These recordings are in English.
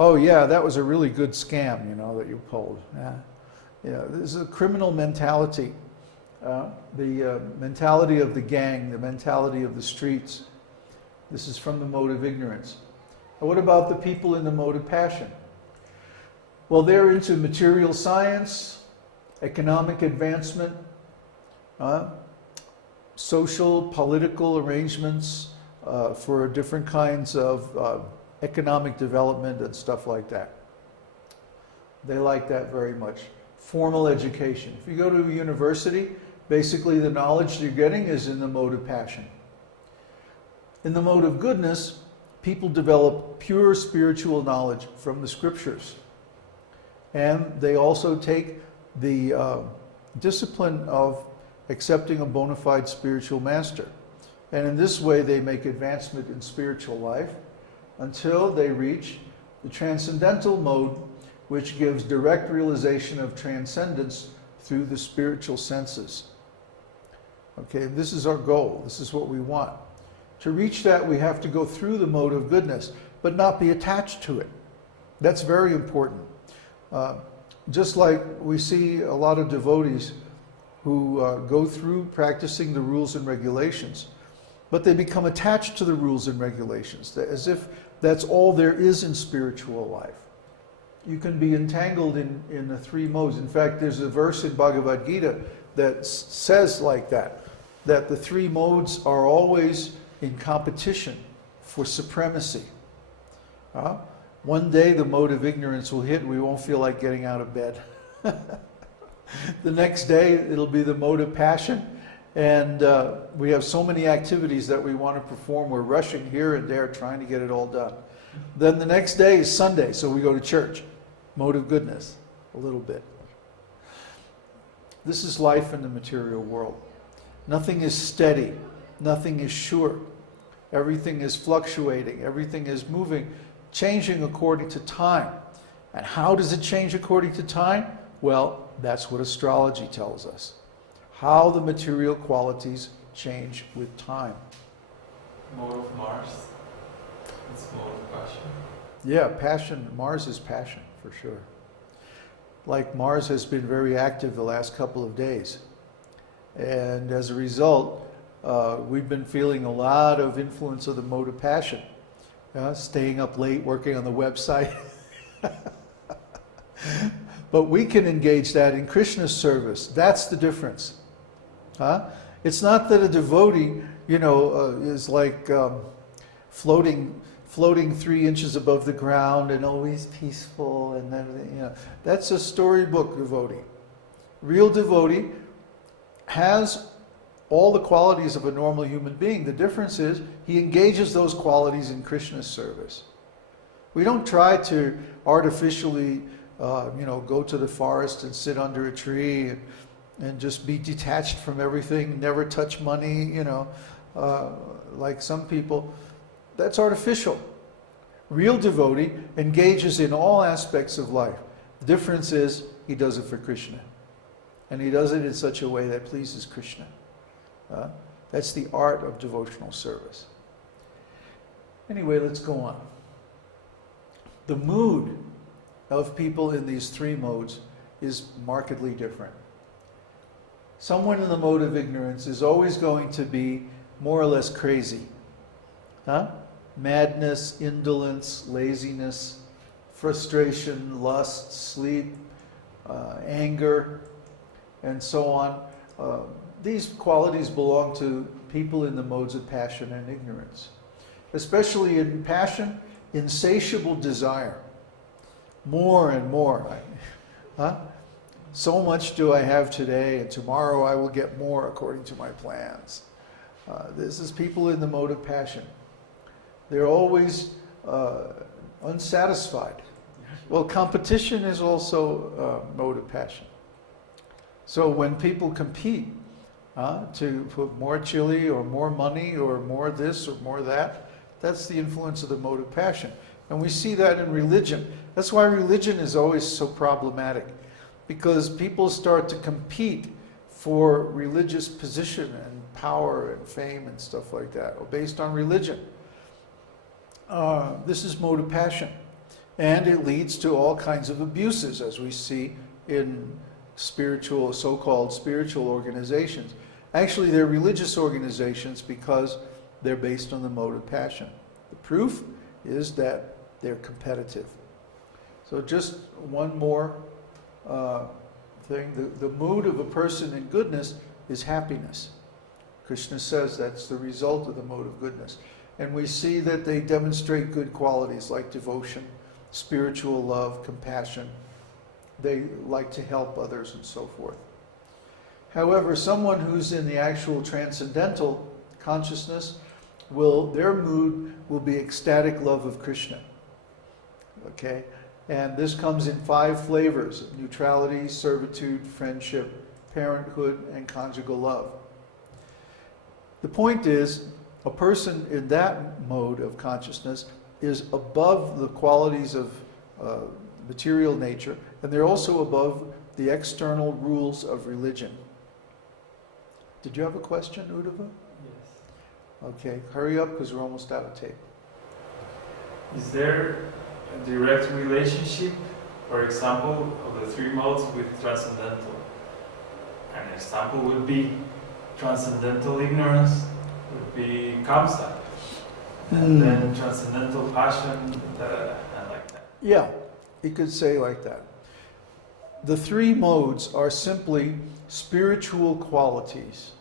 oh yeah, that was a really good scam, that you pulled. Yeah. This is a criminal mentality. The mentality of the gang, the mentality of the streets. This is from the mode of ignorance. And what about the people in the mode of passion? Well, they're into material science, economic advancement, social, political arrangements for different kinds of economic development and stuff like that. They like that very much. Formal education. If you go to a university, basically the knowledge you're getting is in the mode of passion. In the mode of goodness, people develop pure spiritual knowledge from the scriptures. And they also take the discipline of accepting a bona fide spiritual master. And in this way, they make advancement in spiritual life until they reach the transcendental mode, which gives direct realization of transcendence through the spiritual senses. Okay, this is our goal. This is what we want. To reach that, we have to go through the mode of goodness, but not be attached to it. That's very important. Just like we see a lot of devotees who go through practicing the rules and regulations, but they become attached to the rules and regulations, as if that's all there is in spiritual life. You can be entangled in the three modes. In fact, there's a verse in Bhagavad Gita that says like that the three modes are always in competition for supremacy. One day the mode of ignorance will hit and we won't feel like getting out of bed. The next day it'll be the mode of passion, and we have so many activities that we want to perform. We're rushing here and there trying to get it all done. Then the next day is Sunday, so we go to church. Mode of goodness, a little bit. This is life in the material world. Nothing is steady. Nothing is sure. Everything is fluctuating. Everything is moving, changing according to time. And how does it change according to time? Well, that's what astrology tells us. How the material qualities change with time. Mode of Mars. It's mode of passion. Yeah, passion. Mars is passion, for sure. Like Mars has been very active the last couple of days. And as a result, we've been feeling a lot of influence of the mode of passion. Staying up late, working on the website. But we can engage that in Krishna's service. That's the difference. It's not that a devotee, is like floating 3 inches above the ground and always peaceful and everything. That's a storybook devotee. Real devotee has all the qualities of a normal human being. The difference is he engages those qualities in Krishna's service. We don't try to artificially, go to the forest and sit under a tree and just be detached from everything, never touch money, like some people. That's artificial. Real devotee engages in all aspects of life. The difference is he does it for Krishna. And he does it in such a way that pleases Krishna. That's the art of devotional service. Anyway, let's go on. The mood of people in these three modes is markedly different. Someone in the mode of ignorance is always going to be more or less crazy. Madness, indolence, laziness, frustration, lust, sleep, anger, and so on. These qualities belong to people in the modes of passion and ignorance. Especially in passion, insatiable desire. More and more. So much do I have today, and tomorrow I will get more according to my plans. This is people in the mode of passion. They're always unsatisfied. Well, competition is also a mode of passion. So when people compete to put more chili or more money or more this or more that, that's the influence of the mode of passion. And we see that in religion. That's why religion is always so problematic, because people start to compete for religious position and power and fame and stuff like that, based on religion. This is mode of passion. And it leads to all kinds of abuses, as we see in spiritual, so-called spiritual organizations. Actually, they're religious organizations because they're based on the mode of passion. The proof is that they're competitive. So just one more thing. The mood of a person in goodness is happiness. Krishna says that's the result of the mode of goodness. And we see that they demonstrate good qualities like devotion, spiritual love, compassion. They like to help others and so forth. However, someone who's in the actual transcendental consciousness, their mood will be ecstatic love of Krishna. Okay? And this comes in 5 flavors: neutrality, servitude, friendship, parenthood, and conjugal love. The point is, a person in that mode of consciousness is above the qualities of material nature, and they're also above the external rules of religion. Did you have a question, Uddhava? Yes. Okay, hurry up because we're almost out of tape. Is there a direct relationship, for example, of the 3 modes with transcendental? An example would be transcendental ignorance, would be kamsa, and then transcendental passion, and like that. Yeah, you could say like that. The 3 modes are simply spiritual qualities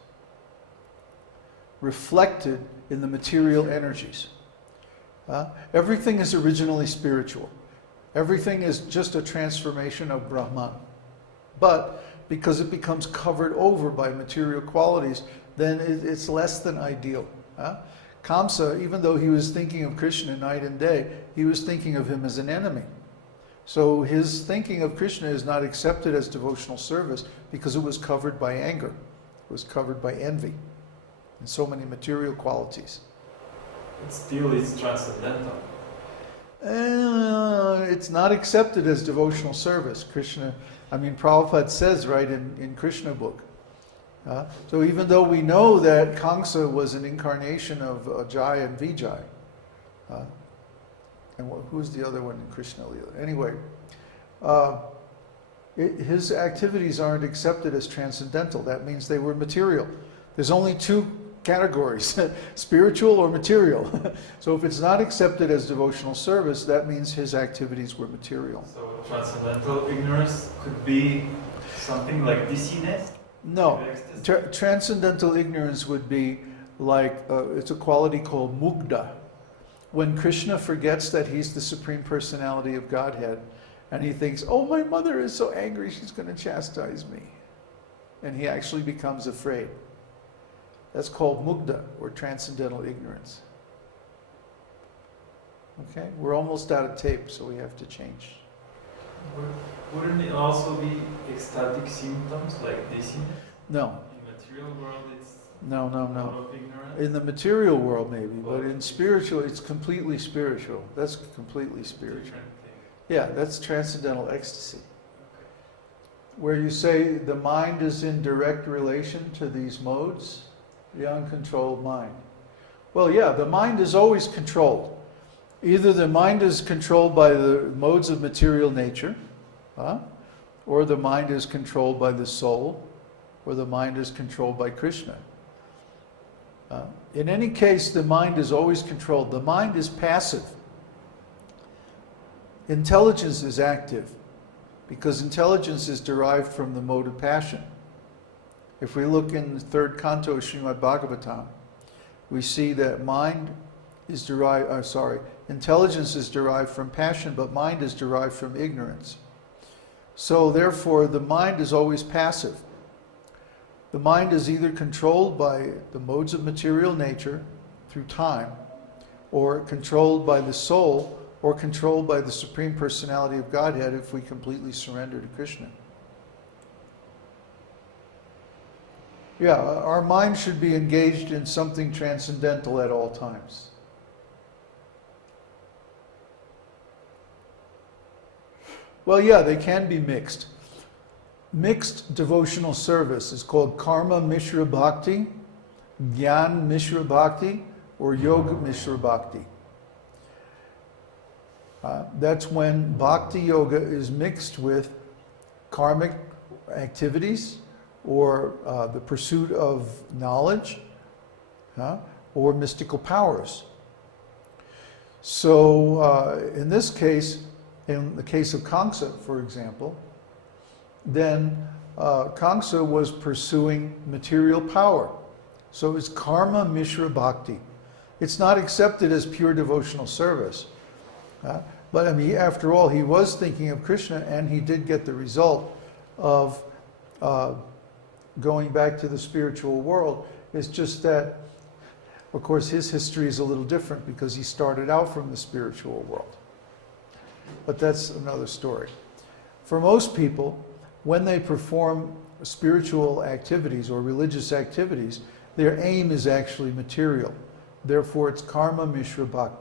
reflected in the material energies. Everything is originally spiritual. Everything is just a transformation of Brahman. But because it becomes covered over by material qualities, then it's less than ideal. Kamsa, even though he was thinking of Krishna night and day, he was thinking of him as an enemy. So his thinking of Krishna is not accepted as devotional service because it was covered by anger. It was covered by envy and so many material qualities. It still is transcendental. It's not accepted as devotional service. Prabhupada says right in Krishna book. So even though we know that Kamsa was an incarnation of Jai and Vijay, and who's the other one in Krishna Leela? Anyway, his activities aren't accepted as transcendental. That means they were material. There's only 2 categories, spiritual or material. So if it's not accepted as devotional service, that means his activities were material. So transcendental ignorance could be something like dizziness? No, transcendental ignorance would be like, it's a quality called mugdha. When Krishna forgets that he's the Supreme Personality of Godhead, and he thinks, oh, my mother is so angry, she's going to chastise me. And he actually becomes afraid. That's called mugdha, or transcendental ignorance. Okay, we're almost out of tape, so we have to change. Wouldn't it also be ecstatic symptoms like dizziness? No. In the material world, it's No. out of ignorance? In the material world, maybe, but in spiritual, it's completely spiritual. That's completely spiritual. Different thing. Yeah, that's transcendental ecstasy. Okay. Where you say the mind is in direct relation to these modes, the uncontrolled mind. Well, yeah, the mind is always controlled. Either the mind is controlled by the modes of material nature, or the mind is controlled by the soul, or the mind is controlled by Krishna. In any case, the mind is always controlled. The mind is passive. Intelligence is active, because intelligence is derived from the mode of passion. If we look in the 3rd canto of Srimad Bhagavatam, we see that intelligence is derived from passion, but mind is derived from ignorance. So therefore, the mind is always passive. The mind is either controlled by the modes of material nature through time, or controlled by the soul, or controlled by the Supreme Personality of Godhead if we completely surrender to Krishna. Yeah, our mind should be engaged in something transcendental at all times. Well, yeah, they can be mixed. Mixed devotional service is called Karma Mishra Bhakti, Gyan Mishra Bhakti, or Yoga Mishra Bhakti. That's when bhakti yoga is mixed with karmic activities or the pursuit of knowledge or mystical powers. So in this case, in the case of Kamsa, for example, then Kamsa was pursuing material power. So it's karma mishra bhakti. It's not accepted as pure devotional service. But I mean, after all, he was thinking of Krishna, and he did get the result of going back to the spiritual world. It's just that, of course, his history is a little different because he started out from the spiritual world. But that's another story. For most people, when they perform spiritual activities or religious activities, their aim is actually material. Therefore, it's karma mishra bhakti.